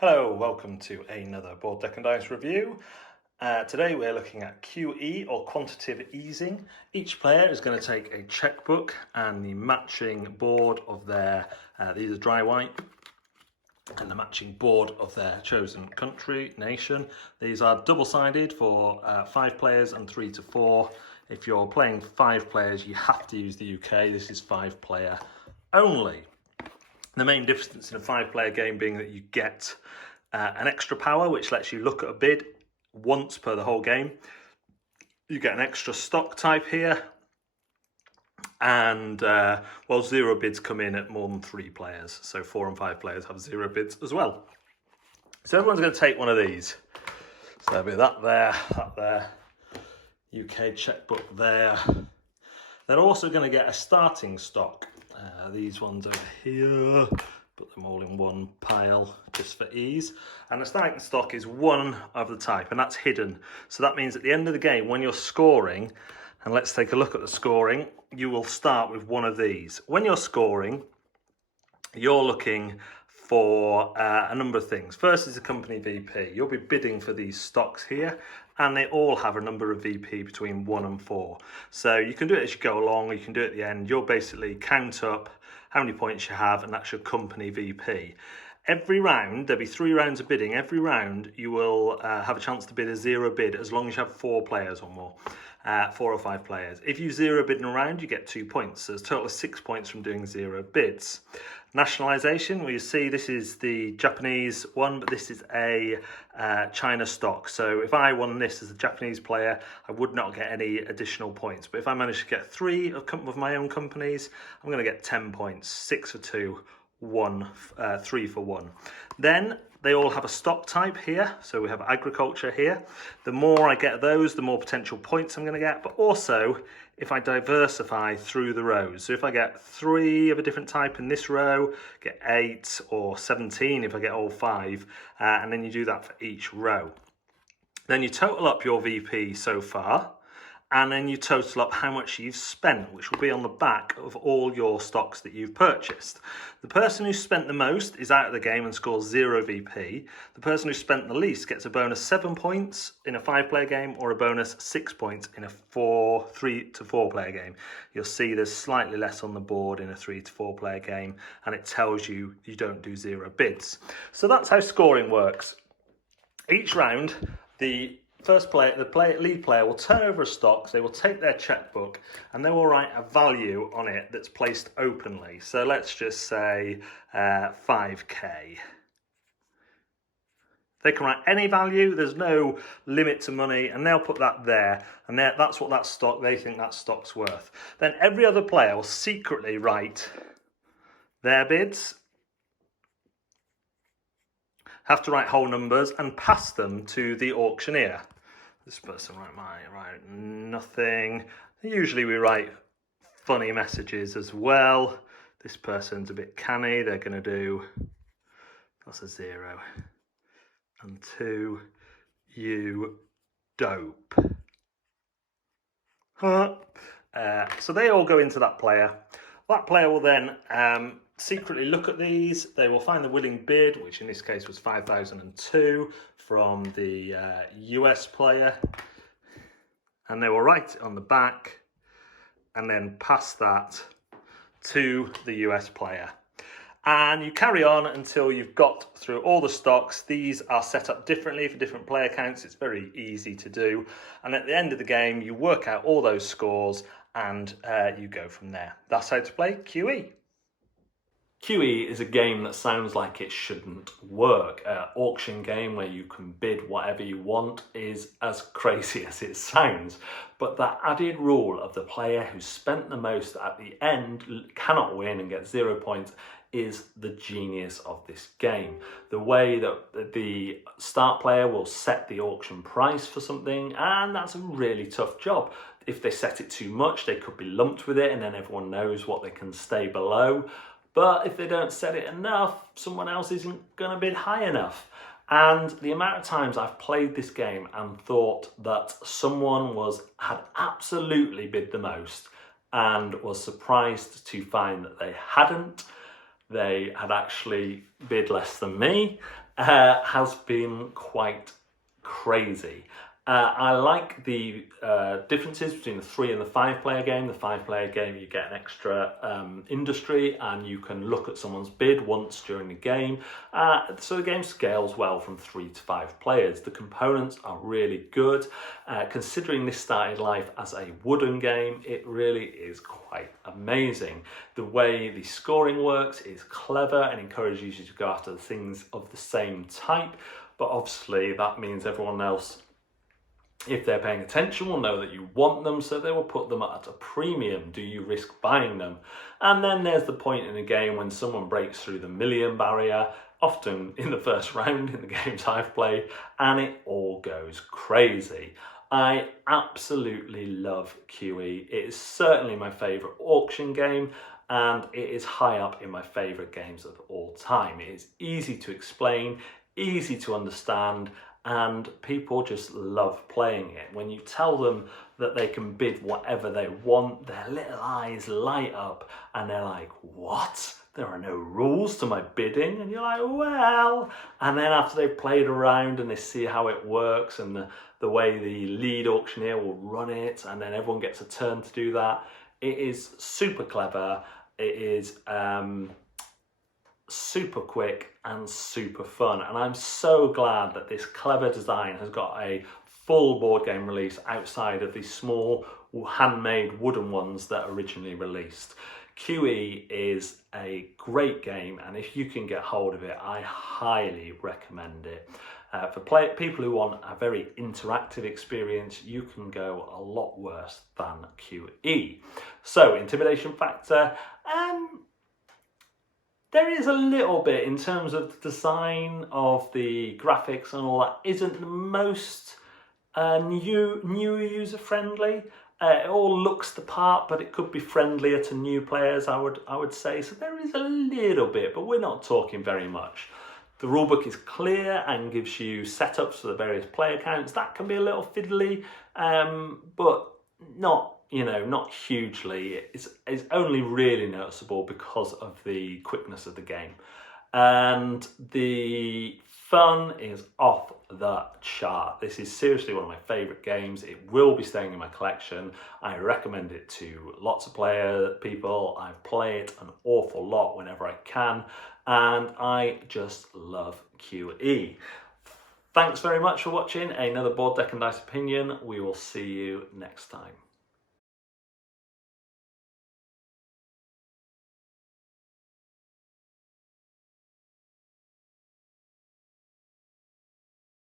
Hello, welcome to another Board Deck and Dice review. Today we're looking at QE or quantitative easing. Each player is going to take a checkbook and the matching board of their, these are dry white, and the matching board of their chosen country, nation. These are double-sided for 5 players and 3 to 4. If you're playing 5 players, you have to use the UK. This is 5-player only. The main difference in a 5-player game being that you get an extra power, which lets you look at a bid once per the whole game. You get an extra stock type here, and 0 bids come in at more than 3 players. So 4 and 5 players have 0 bids as well. So everyone's going to take one of these. So there'll be that there, UK checkbook there. They're also going to get a starting stock. These ones over here, put them all in one pile just for ease. And the starting stock is one of the type, and that's hidden. So that means at the end of the game, when you're scoring, and let's take a look at the scoring, you will start with one of these. When you're scoring, you're looking for a number of things. First is a company VP. You'll be bidding for these stocks here, and they all have a number of VP between 1 and 4. So you can do it as you go along, or you can do it at the end. You'll basically count up how many points you have, and that's your company VP. Every round, there'll be 3 rounds of bidding. Every round, you will have a chance to bid a 0 bid as long as you have 4 players or more, 4 or 5 players. If you 0 bid in a round, you get 2 points. So there's a total of 6 points from doing 0 bids. Nationalisation, well, you see this is the Japanese one, but this is a China stock. So if I won this as a Japanese player, I would not get any additional points. But if I manage to get 3 of my own companies, I'm going to get 10 points, 6 for 2, 3 for 1. Then they all have a stock type here. So we have agriculture here. The more I get those, the more potential points I'm going to get. But also, if I diversify through the rows. So if I get 3 of a different type in this row, get 8 or 17 if I get all 5. And then you do that for each row. Then you total up your VP so far. And then you total up how much you've spent, which will be on the back of all your stocks that you've purchased. The person who spent the most is out of the game and scores 0 VP. The person who spent the least gets a bonus 7 points in a 5-player game, or a bonus 6 points in a 3 to 4-player game. You'll see there's slightly less on the board in a 3 to 4-player game, and it tells you you don't do 0 bids. So that's how scoring works. Each round, the lead player will turn over a stock, they will take their checkbook, and they will write a value on it that's placed openly. So let's just say 5k. They can write any value, there's no limit to money, and they'll put that there, and that's what that stock, they think that stock's worth. Then every other player will secretly write their bids, have to write whole numbers and pass them to the auctioneer. This person write nothing. Usually we write funny messages as well. This person's a bit canny. They're going to do, that's a 0. And 2, you dope. So they all go into that player. That player will then secretly look at these. They will find the willing bid, which in this case was 5,002 from the US player, and they will write it on the back and then pass that to the US player. And you carry on until you've got through all the stocks. These are set up differently for different player counts. It's very easy to do. And at the end of the game, you work out all those scores and you go from there. That's how to play QE. QE is a game that sounds like it shouldn't work. An auction game where you can bid whatever you want is as crazy as it sounds. But that added rule of the player who spent the most at the end cannot win and get 0 points is the genius of this game. The way that the start player will set the auction price for something, and that's a really tough job. If they set it too much, they could be lumped with it, and then everyone knows what they can stay below. But if they don't set it enough, someone else isn't going to bid high enough. And the amount of times I've played this game and thought that someone had absolutely bid the most and was surprised to find that they hadn't. They had actually bid less than me, has been quite crazy. I like the differences between the 3 and the 5 player game. The 5 player game, you get an extra industry and you can look at someone's bid once during the game. So the game scales well from 3 to 5 players. The components are really good. Considering this started life as a wooden game, it really is quite amazing. The way the scoring works is clever and encourages you to go after things of the same type. But obviously that means everyone else, if they're paying attention, will know that you want them, so they will put them at a premium. Do you risk buying them? And then there's the point in a game when someone breaks through the million barrier, often in the first round in the games I've played, and it all goes crazy. I absolutely love QE. It is certainly my favourite auction game, and it is high up in my favourite games of all time. It is easy to explain, easy to understand, and people just love playing it. When you tell them that they can bid whatever they want, their little eyes light up and they're like, what? There are no rules to my bidding? And you're like, well, and then after they've played around and they see how it works and the way the lead auctioneer will run it, and then everyone gets a turn to do that, it is super clever. It is super quick and super fun, and I'm so glad that this clever design has got a full board game release outside of the small handmade wooden ones that originally released. QE is a great game, and if you can get hold of it, I highly recommend it. For people who want a very interactive experience, you can go a lot worse than QE. So, intimidation factor, there is a little bit in terms of the design of the graphics and all that isn't the most new user friendly. It all looks the part, but it could be friendlier to new players, I would say. So there is a little bit, but we're not talking very much. The rulebook is clear and gives you setups for the various player counts. That can be a little fiddly, but not hugely. It's only really noticeable because of the quickness of the game. And the fun is off the chart. This is seriously one of my favourite games. It will be staying in my collection. I recommend it to lots of people. I play it an awful lot whenever I can, and I just love QE. Thanks very much for watching another Board Deck and Dice Opinion. We will see you next time.